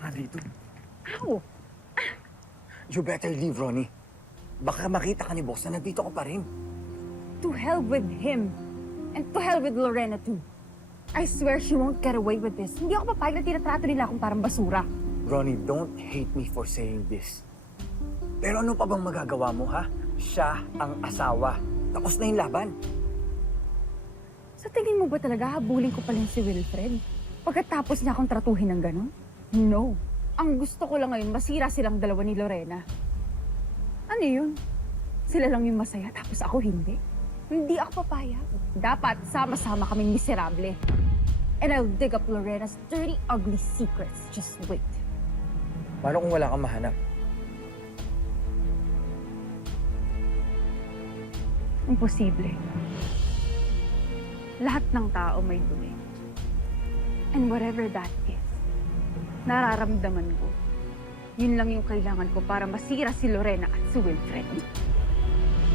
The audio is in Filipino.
Nga dito. Ow! You better leave, Ronnie. Baka makita ka ni boss na nandito ka pa rin. To hell with him. And to hell with Lorena too. I swear she won't get away with this. Hindi ako papayag na tinatrato nila akong parang basura. Ronnie, don't hate me for saying this. Pero ano pa bang magagawa mo, ha? Siya ang asawa. Tapos na yung laban. Sa tingin mo ba talaga habulin ko pa rin si Wilfred? Pagkatapos niya akong tratuhin ng ganon? No. Ang gusto ko lang ngayon, masira silang dalawa ni Lorena. Ano yun? Sila lang yung masaya, tapos ako hindi. Hindi ako papayag. Dapat sama-sama kaming miserable. And I'll dig up Lorena's dirty, ugly secrets. Just wait. Paano kung wala kang mahanap? Imposible. Lahat ng tao may dumi. And whatever that is, nararamdaman ko, yun lang yung kailangan ko para masira si Lorena at si Wilfred.